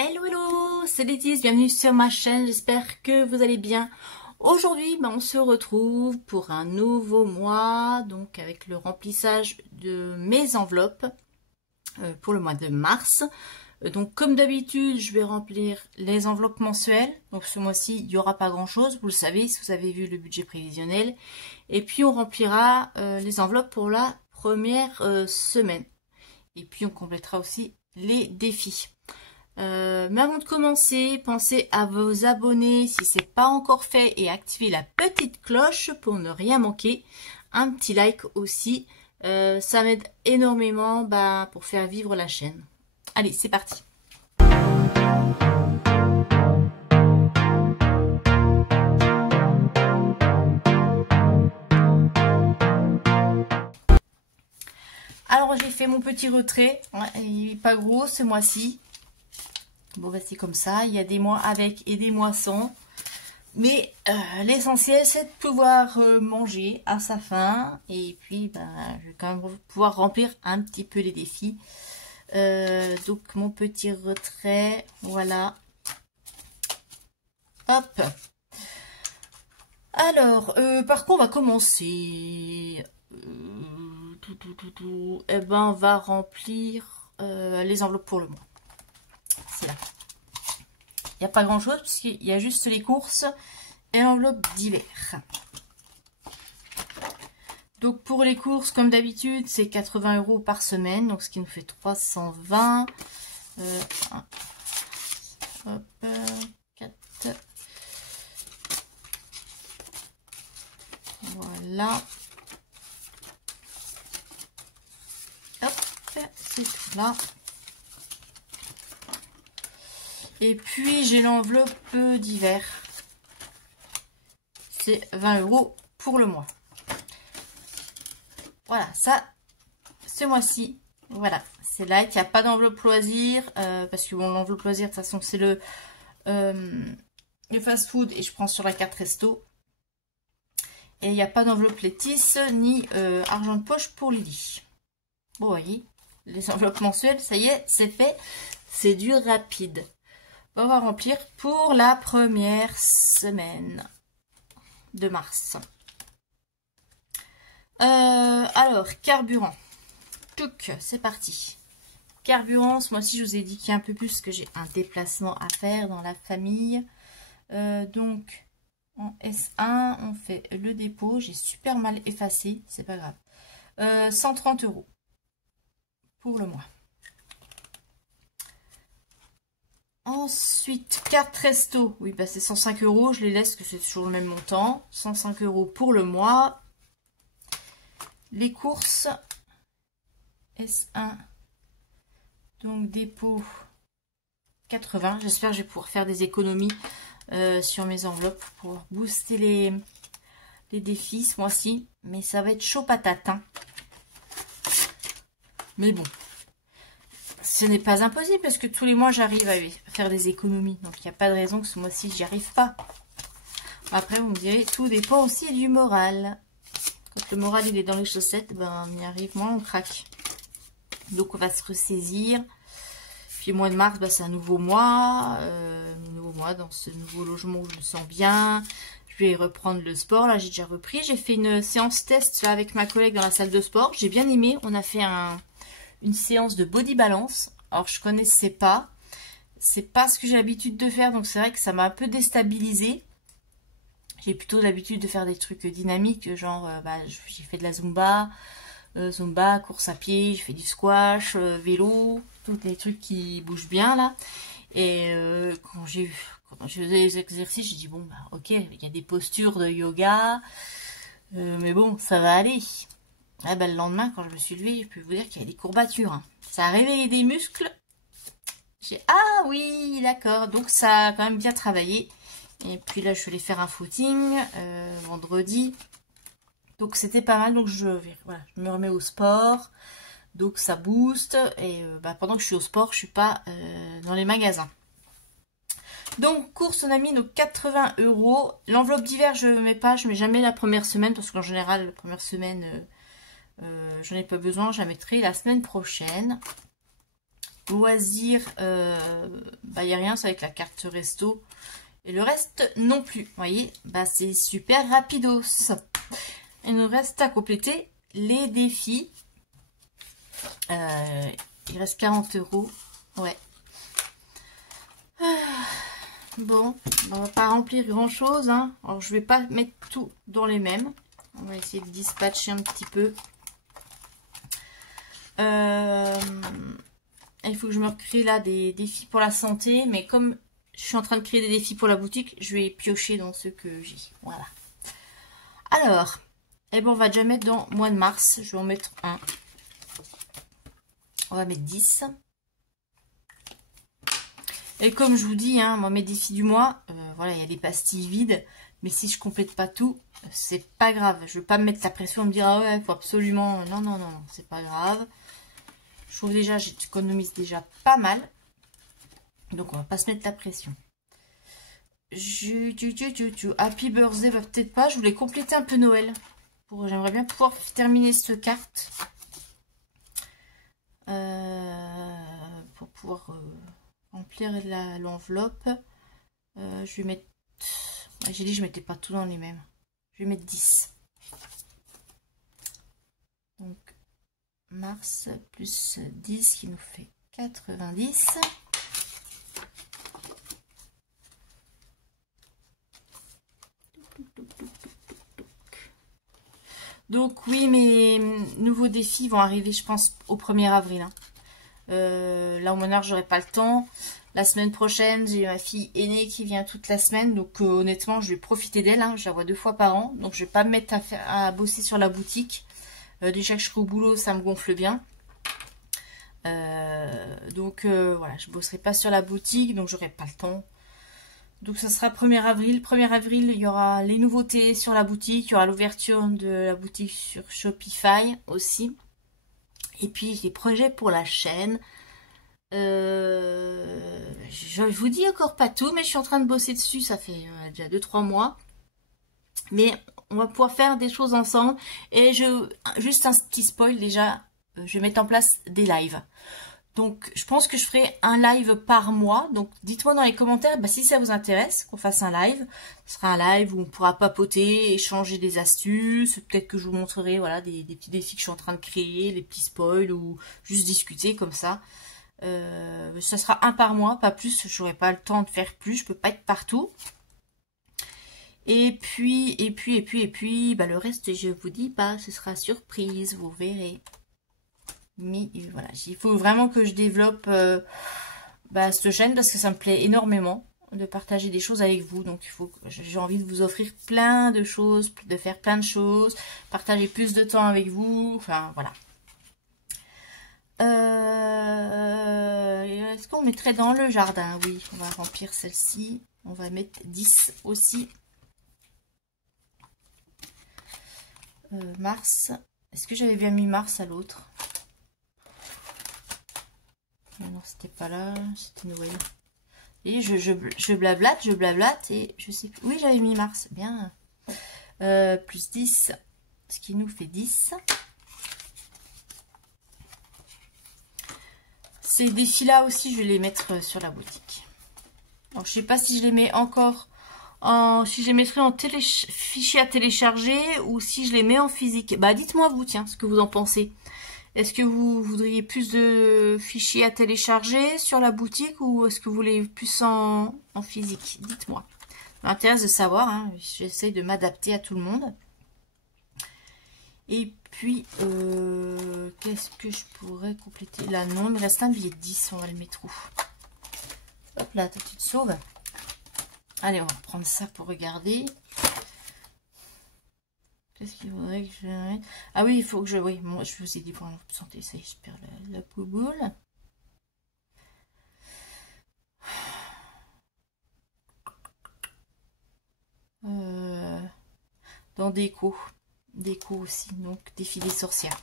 Hello hello, c'est Laetice, bienvenue sur ma chaîne, j'espère que vous allez bien. Aujourd'hui, on se retrouve pour un nouveau mois, donc avec le remplissage de mes enveloppes pour le mois de mars. Donc comme d'habitude, je vais remplir les enveloppes mensuelles. Donc ce mois-ci, il n'y aura pas grand-chose, vous le savez si vous avez vu le budget prévisionnel. Et puis on remplira les enveloppes pour la première semaine. Et puis on complétera aussi les défis. Mais avant de commencer, pensez à vous abonner si ce n'est pas encore fait et activer la petite cloche pour ne rien manquer. Un petit like aussi, ça m'aide énormément pour faire vivre la chaîne. Allez, c'est parti. Alors j'ai fait mon petit retrait, il n'est pas gros ce mois-ci. Bon, c'est comme ça, il y a des mois avec et des mois sans. Mais l'essentiel, c'est de pouvoir manger à sa faim. Et puis, je vais quand même pouvoir remplir un petit peu les défis. Donc, mon petit retrait, voilà. Hop. Alors, par quoi on va commencer Eh ben, on va remplir les enveloppes pour le mois. C'est là. Il n'y a pas grand chose puisqu'il y a juste les courses et l'enveloppe d'hiver. Donc pour les courses, comme d'habitude, c'est 80 € par semaine. Donc ce qui nous fait 320. Hop, 4. Voilà. Hop, c'est tout là. Et puis, j'ai l'enveloppe d'hiver. C'est 20 € pour le mois. Voilà, ça, ce mois-ci, voilà, c'est là. Il n'y a pas d'enveloppe loisir. Parce que bon, l'enveloppe loisir, de toute façon, c'est le fast-food. Et je prends sur la carte resto. Et il n'y a pas d'enveloppe Laetice, ni argent de poche pour Lily. Bon, vous voyez, les enveloppes mensuelles, ça y est, c'est fait. C'est du rapide. On va remplir pour la première semaine de mars. Alors, carburant. Touc, c'est parti. Carburant, ce mois-ci, je vous ai dit qu'il y a un peu plus que j'ai un déplacement à faire dans la famille. Donc, en S1, on fait le dépôt. J'ai super mal effacé, c'est pas grave. 130 € pour le mois. Ensuite, carte resto. Oui, c'est 105 €. Je les laisse que c'est toujours le même montant. 105 € pour le mois. Les courses. S1. Donc, dépôt 80. J'espère que je vais pouvoir faire des économies sur mes enveloppes pour booster les défis ce mois-ci. Mais ça va être chaud patate. Hein. Mais bon. Ce n'est pas impossible parce que tous les mois j'arrive à faire des économies. Donc il n'y a pas de raison que ce mois-ci j'y arrive pas. Après vous me direz, tout dépend aussi du moral. Quand le moral il est dans les chaussettes, on y arrive moins, on craque. Donc on va se ressaisir. Puis le mois de mars, c'est un nouveau mois. Dans ce nouveau logement où je me sens bien. Je vais reprendre le sport. Là j'ai déjà repris. J'ai fait une séance test là, avec ma collègue dans la salle de sport. J'ai bien aimé. On a fait une séance de body balance. Alors je connaissais pas. C'est pas ce que j'ai l'habitude de faire. Donc c'est vrai que ça m'a un peu déstabilisée. J'ai plutôt l'habitude de faire des trucs dynamiques. Genre j'ai fait de la Zumba, course à pied, j'ai fait du squash, vélo. Tous les trucs qui bougent bien là. Et quand je faisais les exercices, j'ai dit ok, il y a des postures de yoga. Mais bon, ça va aller. Le lendemain, quand je me suis levée, je peux vous dire qu'il y a des courbatures. Hein. Ça a réveillé des muscles. Ah oui, d'accord. Donc, ça a quand même bien travaillé. Et puis là, je suis allée faire un footing vendredi. Donc, c'était pas mal. Donc, je me remets au sport. Donc, ça booste. Et pendant que je suis au sport, je suis pas dans les magasins. Donc, course, on a mis nos 80 €. L'enveloppe d'hiver, je ne mets pas. Je ne mets jamais la première semaine. Parce qu'en général, la première semaine... j'en ai pas besoin, je la mettrai la semaine prochaine. Loisirs, bah, il n'y a rien, c'est avec la carte resto. Et le reste non plus. Vous voyez, bah, c'est super rapidos. Il nous reste à compléter les défis. Il reste 40 €. Ouais. Bon, on va pas remplir grand chose, hein. Alors je vais pas mettre tout dans les mêmes. On va essayer de dispatcher un petit peu. Il faut que je me recrée là des défis pour la santé, mais comme je suis en train de créer des défis pour la boutique, je vais piocher dans ceux que j'ai. Voilà. Alors, eh ben on va déjà mettre dans mois de mars. Je vais en mettre un. On va mettre 10. Et comme je vous dis, hein, moi mes défis du mois, voilà, il y a des pastilles vides. Mais si je complète pas tout, c'est pas grave. Je veux pas me mettre la pression et me dire, ah ouais, il faut absolument... Non, non, non, non, c'est pas grave. Je trouve déjà, j'économise déjà pas mal. Donc on va pas se mettre la pression. Happy birthday, bah, peut-être pas. Je voulais compléter un peu Noël. J'aimerais bien pouvoir terminer cette carte. Pour pouvoir remplir l'enveloppe. Je vais mettre... J'ai dit que je mettais pas tout dans les mêmes. Je vais mettre 10. Donc, mars plus 10 qui nous fait 90. Donc oui, mes nouveaux défis vont arriver, je pense, au 1er avril. Hein. Là, au Monarque, j'aurai pas le temps. La semaine prochaine, j'ai ma fille aînée qui vient toute la semaine. Donc honnêtement, je vais profiter d'elle. Hein. Je la vois 2 fois par an. Donc je vais pas me mettre à bosser sur la boutique. Déjà que je serai au boulot, ça me gonfle bien. Donc voilà, je bosserai pas sur la boutique. Donc j'aurai pas le temps. Donc ça sera 1er avril. 1er avril, il y aura les nouveautés sur la boutique. Il y aura l'ouverture de la boutique sur Shopify aussi. Et puis les projets pour la chaîne. Je vous dis encore pas tout, mais je suis en train de bosser dessus. Ça fait déjà 2-3 mois. Mais on va pouvoir faire des choses ensemble. Et juste un petit spoil déjà. Je vais mettre en place des lives. Donc, je pense que je ferai un live par mois. Donc, dites-moi dans les commentaires si ça vous intéresse qu'on fasse un live. Ce sera un live où on pourra papoter, échanger des astuces. Peut-être que je vous montrerai voilà, des petits défis que je suis en train de créer, les petits spoils ou juste discuter comme ça. Ça sera un par mois, pas plus. Je n'aurai pas le temps de faire plus. Je peux pas être partout. Et puis, le reste, je vous dis pas. Ce sera surprise, vous verrez. Mais voilà, il faut vraiment que je développe cette chaîne parce que ça me plaît énormément de partager des choses avec vous. Donc j'ai envie de vous offrir plein de choses, de faire plein de choses, partager plus de temps avec vous. Enfin voilà. Est-ce qu'on mettrait dans le jardin? Oui, on va remplir celle-ci. On va mettre 10 aussi. Mars. Est-ce que j'avais bien mis mars à l'autre? Non, c'était pas là, c'était Noël. Et je blablate et je sais plus. Oui, j'avais mis mars, bien. Plus 10, ce qui nous fait 10. Ces défis-là aussi, je vais les mettre sur la boutique. Alors, je sais pas si je les mets encore si je les mettrai en fichier à télécharger ou si je les mets en physique. Bah, dites-moi vous, tiens, ce que vous en pensez. Est-ce que vous voudriez plus de fichiers à télécharger sur la boutique ou est-ce que vous voulez plus en physique? Dites-moi. Ça m'intéresse de savoir. Hein. J'essaie de m'adapter à tout le monde. Et puis, qu'est-ce que je pourrais compléter? Là, non, il me reste un billet de 10. On va le mettre où? Hop là, toi, tu te sauves. Allez, on va prendre ça pour regarder. Qu'est-ce qu'il faudrait que je mette? Ah oui, il faut que je... Oui, moi, je vous ai dit pour la santé, ça y est, je perds la pouboule. Dans déco. Déco aussi, donc défi des sorcières.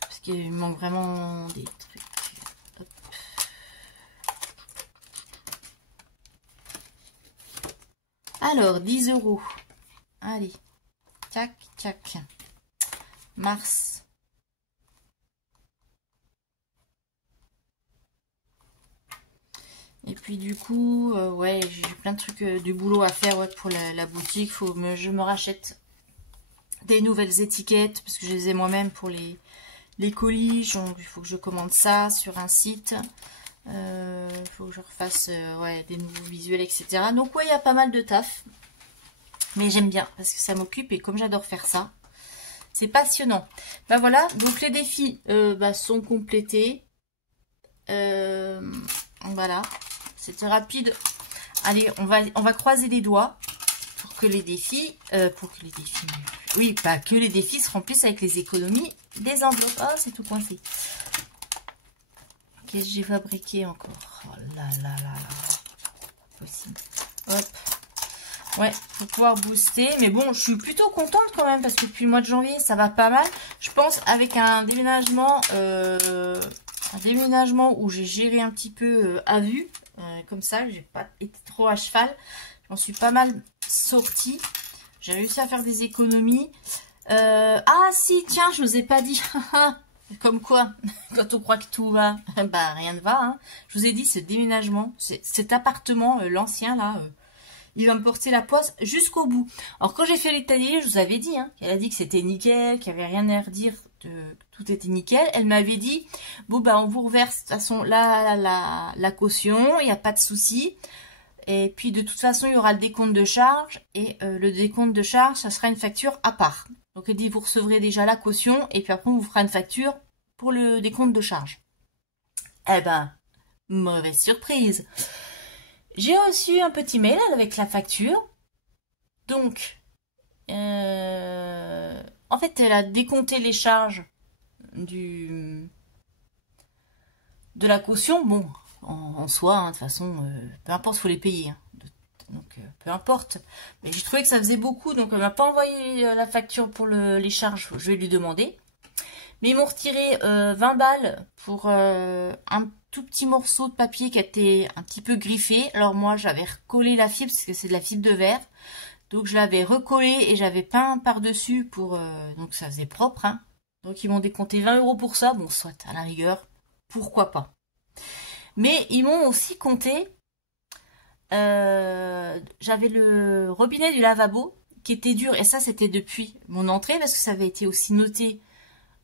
Parce qu'il manque vraiment des trucs. Hop. Alors, 10 €. Allez. Tac, tac. Mars. Et puis du coup, ouais, j'ai plein de trucs, du boulot à faire ouais, pour la boutique. Je me rachète des nouvelles étiquettes parce que je les ai moi-même pour les colis. Donc, il faut que je commande ça sur un site. Il faut que je refasse ouais, des nouveaux visuels, etc. Donc ouais, il y a pas mal de taf. Mais j'aime bien parce que ça m'occupe et comme j'adore faire ça, c'est passionnant. Bah voilà, donc les défis sont complétés. Voilà, c'était rapide. Allez, on va croiser les doigts pour que les défis, oui, pas que les défis se remplissent avec les économies des enveloppes. Oh, c'est tout coincé. Qu'est-ce que j'ai fabriqué encore? Oh là là là là. Possible. Hop. Ouais, pour pouvoir booster. Mais bon, je suis plutôt contente quand même parce que depuis le mois de janvier, ça va pas mal. Je pense avec un déménagement où j'ai géré un petit peu à vue. Comme ça, j'ai pas été trop à cheval. J'en suis pas mal sortie. J'ai réussi à faire des économies. Ah si, tiens, je vous ai pas dit. Comme quoi, quand on croit que tout va, bah rien ne va. Hein. Je vous ai dit, ce déménagement, cet appartement, l'ancien là, il va me porter la poisse jusqu'au bout. Alors quand j'ai fait l'état des lieux, je vous avais dit, hein, elle a dit que c'était nickel, qu'il n'y avait rien à redire, que tout était nickel. Elle m'avait dit, bon bah on vous reverse de toute façon la caution, il n'y a pas de souci. Et puis de toute façon, il y aura le décompte de charge. Et le décompte de charge, ça sera une facture à part. Donc elle dit, vous recevrez déjà la caution. Et puis après, on vous fera une facture pour le décompte de charge. Eh ben, mauvaise surprise. J'ai reçu un petit mail avec la facture. Donc, en fait, elle a décompté les charges de la caution. Bon, en soi, hein, de toute façon, peu importe, il faut les payer. Hein. Donc, peu importe. Mais j'ai trouvé que ça faisait beaucoup. Donc, elle m'a pas envoyé la facture pour les charges. Je vais lui demander. Mais ils m'ont retiré 20 balles pour un tout petit morceau de papier qui a été un petit peu griffé. Alors moi, j'avais recollé la fibre parce que c'est de la fibre de verre. Donc je l'avais recollé et j'avais peint par-dessus pour... donc ça faisait propre. Hein. Donc ils m'ont décompté 20 € pour ça. Bon, soit à la rigueur, pourquoi pas. Mais ils m'ont aussi compté... j'avais le robinet du lavabo qui était dur. Et ça, c'était depuis mon entrée parce que ça avait été aussi noté...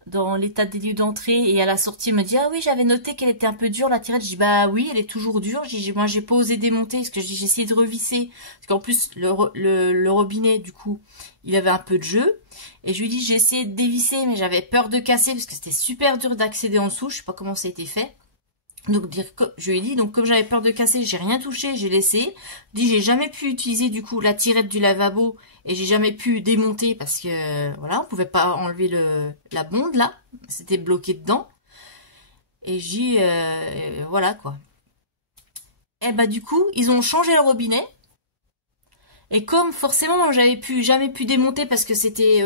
dans l'état des lieux d'entrée et à la sortie, elle me dit, ah oui, j'avais noté qu'elle était un peu dure, la tirette. Je dis, bah oui, elle est toujours dure. Moi, j'ai pas osé démonter parce que j'ai essayé de revisser. Parce qu'en plus, le robinet, du coup, il avait un peu de jeu. Et je lui dis, j'ai essayé de dévisser, mais j'avais peur de casser parce que c'était super dur d'accéder en dessous. Je sais pas comment ça a été fait. Donc, je lui ai dit, donc comme j'avais peur de casser, j'ai rien touché, j'ai laissé. Je dis, j'ai jamais pu utiliser, du coup, la tirette du lavabo. Et j'ai jamais pu démonter parce que, voilà, on pouvait pas enlever la bonde, là. C'était bloqué dedans. Et voilà, quoi. Et bah, du coup, ils ont changé le robinet. Et comme, forcément, jamais pu démonter parce que c'était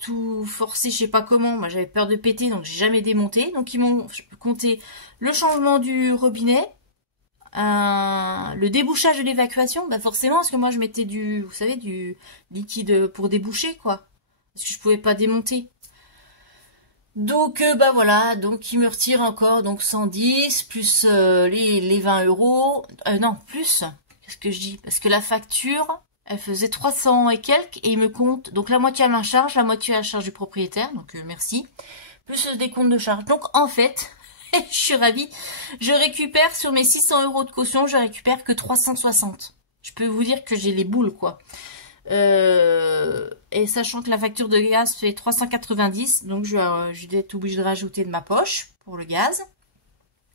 tout forcé, je sais pas comment. Moi, j'avais peur de péter, donc j'ai jamais démonté. Donc, ils m'ont compté le changement du robinet. Le débouchage de l'évacuation, bah forcément, parce que moi je mettais du liquide pour déboucher, quoi. Parce que je pouvais pas démonter. Donc, bah voilà, donc il me retire encore, donc 110, plus les 20 €. Non, plus, qu'est-ce que je dis? Parce que la facture, elle faisait 300 et quelques, et il me compte, donc la moitié à ma charge, la moitié à la charge du propriétaire, donc merci. Plus le décompte de charge. Donc, en fait... je suis ravie. Je récupère sur mes 600 € de caution, je récupère que 360. Je peux vous dire que j'ai les boules, quoi. Et sachant que la facture de gaz fait 390, donc je vais être obligée de rajouter de ma poche pour le gaz.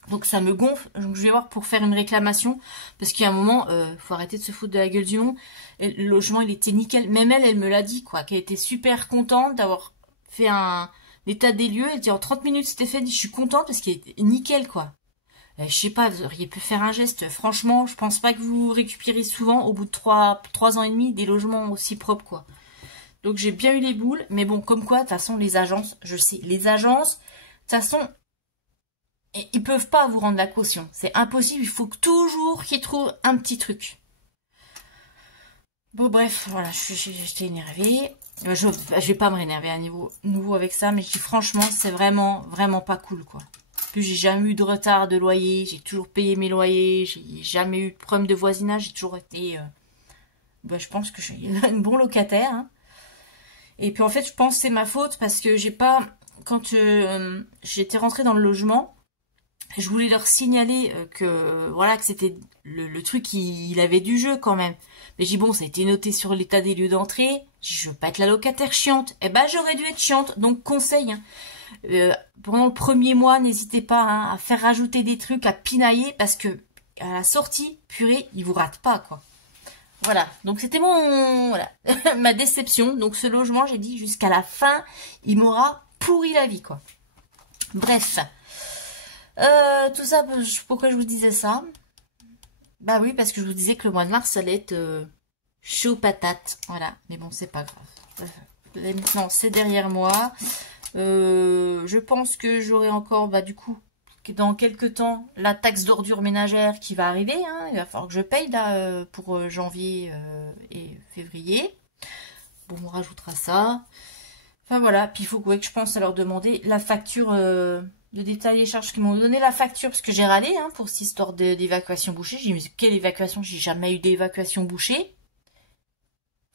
Donc ça me gonfle. Donc je vais voir pour faire une réclamation, parce qu'il y a un moment, faut arrêter de se foutre de la gueule du monde. Et le logement, il était nickel. Même elle me l'a dit, quoi, qu'elle était super contente d'avoir fait l'état des lieux. Elle dit en 30 minutes c'était fait, je suis contente parce qu'il était nickel, quoi. Je sais pas, vous auriez pu faire un geste. Franchement, je pense pas que vous récupérez souvent au bout de 3 ans et demi des logements aussi propres, quoi. Donc j'ai bien eu les boules, mais bon, comme quoi, de toute façon, les agences, je sais, les agences, de toute façon, ils peuvent pas vous rendre la caution. C'est impossible, il faut toujours qu'ils trouvent un petit truc. Bon, bref, voilà, j'étais énervée. Je vais pas me rénerver à nouveau avec ça, mais je dis franchement, c'est vraiment, vraiment pas cool, quoi. Puis j'ai jamais eu de retard de loyer, j'ai toujours payé mes loyers, j'ai jamais eu de problème de voisinage, j'ai toujours été... je pense que je suis un bon locataire. Hein. Et puis en fait, je pense que c'est ma faute parce que j'ai pas... Quand j'étais rentrée dans le logement, je voulais leur signaler que voilà que c'était le truc, il avait du jeu quand même. Mais j'ai dit bon, ça a été noté sur l'état des lieux d'entrée. Je veux pas être la locataire chiante. Eh ben j'aurais dû être chiante. Donc conseil, hein, pendant le premier mois, n'hésitez pas hein, à faire rajouter des trucs, à pinailler parce que à la sortie, purée, ils vous ratent pas quoi. Voilà. Donc c'était mon voilà ma déception. Donc ce logement, j'ai dit jusqu'à la fin, il m'aura pourri la vie quoi. Bref. Tout ça, pourquoi je vous disais ça? Bah oui, parce que je vous disais que le mois de mars, ça allait être chaud patate. Voilà, mais bon, c'est pas grave. Maintenant, c'est derrière moi. Je pense que j'aurai encore, bah du coup, dans quelques temps, la taxe d'ordure ménagère qui va arriver. Hein. Il va falloir que je paye là, pour janvier et février. Bon, on rajoutera ça. Enfin voilà, puis il faut que je pense à leur demander la facture... de détail les charges qui m'ont donné la facture parce que j'ai râlé hein, pour cette histoire d'évacuation bouchée. J'ai dit mais quelle évacuation? J'ai jamais eu d'évacuation bouchée.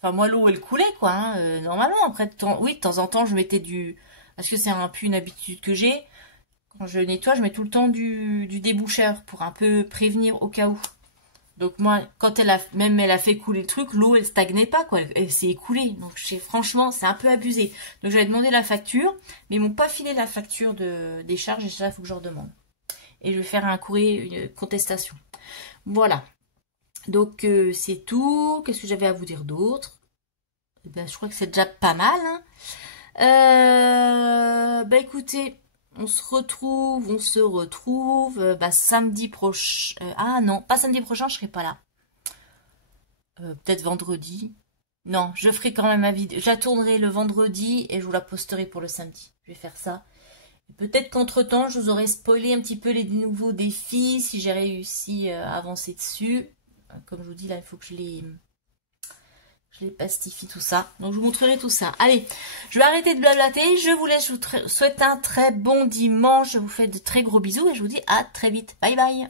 Enfin moi l'eau elle coulait quoi. Hein, normalement après oui de temps en temps je mettais du parce que c'est un peu une habitude que j'ai. Quand je nettoie je mets tout le temps du déboucheur pour un peu prévenir au cas où. Donc moi quand elle a fait couler le truc, l'eau elle stagnait pas quoi, elle s'est écoulée. Donc franchement c'est un peu abusé. Donc j'avais demandé la facture, mais ils m'ont pas filé la facture des charges et ça il faut que je leur demande. Et je vais faire un courrier, une contestation. Voilà. Donc c'est tout. Qu'est-ce que j'avais à vous dire d'autre? Ben, je crois que c'est déjà pas mal. Hein. Bah écoutez. On se retrouve samedi prochain. Ah non, pas samedi prochain, je serai pas là. Peut-être vendredi. Non, je ferai quand même ma vidéo. Je la tournerai le vendredi et je vous la posterai pour le samedi. Je vais faire ça. Peut-être qu'entre-temps, je vous aurai spoilé un petit peu les nouveaux défis, si j'ai réussi à avancer dessus. Comme je vous dis, là, il faut que je les pastifie tout ça. Donc je vous montrerai tout ça. Allez, je vais arrêter de blablater. Je vous laisse. Je vous souhaite un très bon dimanche. Je vous fais de très gros bisous et je vous dis à très vite. Bye bye.